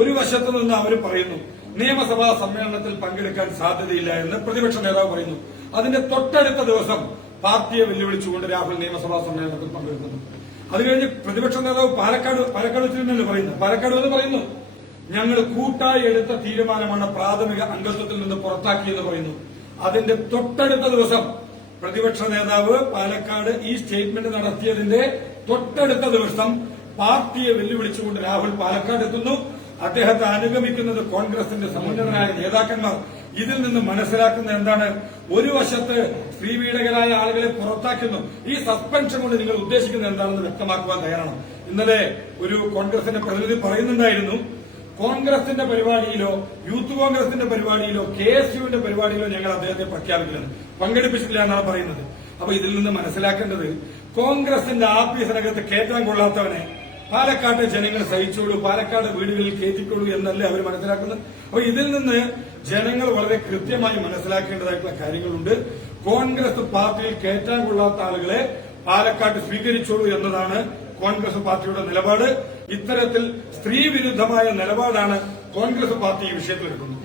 ഒരു വശത്ത് നിന്ന് അവർ പറയുന്നു നിയമസഭാ സമ്മേളനത്തിൽ പങ്കെടുക്കാൻ സാധ്യതയില്ല എന്ന് പ്രതിപക്ഷ നേതാവ് പറയുന്നു. അതിന്റെ തൊട്ടടുത്ത ദിവസം പാർട്ടിയെ വെല്ലുവിളിച്ചുകൊണ്ട് രാഹുൽ നിയമസഭാ സമ്മേളനത്തിൽ പങ്കെടുക്കുന്നു. അത് കഴിഞ്ഞ് പ്രതിപക്ഷ നേതാവ് പാലക്കാട് പാലക്കാട് വെച്ചിരുന്നല്ലേ പറയുന്നു പാലക്കാട് എന്ന് പറയുന്നു ഞങ്ങൾ കൂട്ടായി എടുത്ത തീരുമാനമാണ് പ്രാഥമിക അംഗത്വത്തിൽ നിന്ന് പുറത്താക്കിയെന്ന് പറയുന്നു. അതിന്റെ തൊട്ടടുത്ത ദിവസം പ്രതിപക്ഷ നേതാവ് പാലക്കാട് ഈ സ്റ്റേറ്റ്മെന്റ് നടത്തിയതിന്റെ തൊട്ടടുത്ത ദിവസം പാർട്ടിയെ വെല്ലുവിളിച്ചുകൊണ്ട് രാഹുൽ പാലക്കാട് എത്തുന്നു. അദ്ദേഹത്തെ അനുഗമിക്കുന്നത് കോൺഗ്രസിന്റെ സമുന്നതരായ നേതാക്കന്മാർ. ഇതിൽ നിന്ന് മനസ്സിലാക്കുന്ന എന്താണ്? ഒരു വശത്ത് സ്ത്രീപീഡകരായ ആളുകളെ പുറത്താക്കുന്നു. ഈ സസ്പെൻഷൻ കൊണ്ട് നിങ്ങൾ ഉദ്ദേശിക്കുന്നത് എന്താണെന്ന് വ്യക്തമാക്കുവാൻ തയ്യാറാണ്. ഇന്നലെ ഒരു കോൺഗ്രസിന്റെ പ്രതിനിധി പറയുന്നുണ്ടായിരുന്നു കോൺഗ്രസിന്റെ പരിപാടിയിലോ യൂത്ത് കോൺഗ്രസിന്റെ പരിപാടിയിലോ കെ എസ് യുവിന്റെ പരിപാടിയിലോ ഞങ്ങൾ അദ്ദേഹത്തെ പ്രഖ്യാപിക്കുന്നത് പങ്കെടുപ്പിച്ചിട്ടില്ല എന്നാണ് പറയുന്നത്. അപ്പൊ ഇതിൽ നിന്ന് മനസ്സിലാക്കേണ്ടത് കോൺഗ്രസിന്റെ ആഫീസിനകത്ത് കയറ്റാൻ കൊള്ളാത്തവനെ പാലക്കാട്ടെ ജനങ്ങൾ സഹിച്ചോളൂ പാലക്കാട് വീടുകളിൽ കയറ്റിക്കോളൂ എന്നല്ലേ അവർ മനസ്സിലാക്കുന്നത്? അപ്പൊ ഇതിൽ നിന്ന് ജനങ്ങൾ വളരെ കൃത്യമായി മനസ്സിലാക്കേണ്ടതായിട്ടുള്ള കാര്യങ്ങളുണ്ട്. കോൺഗ്രസ് പാർട്ടിയിൽ കയറ്റാൻ കൊള്ളാത്ത ആളുകളെ പാലക്കാട്ട് സ്വീകരിച്ചോളൂ എന്നതാണ് കോൺഗ്രസ് പാർട്ടിയുടെ നിലപാട്. ഇത്തരത്തിൽ സ്ത്രീ വിരുദ്ധമായ നിലപാടാണ് കോൺഗ്രസ് പാർട്ടി ഈ വിഷയത്തിൽ എടുക്കുന്നത്.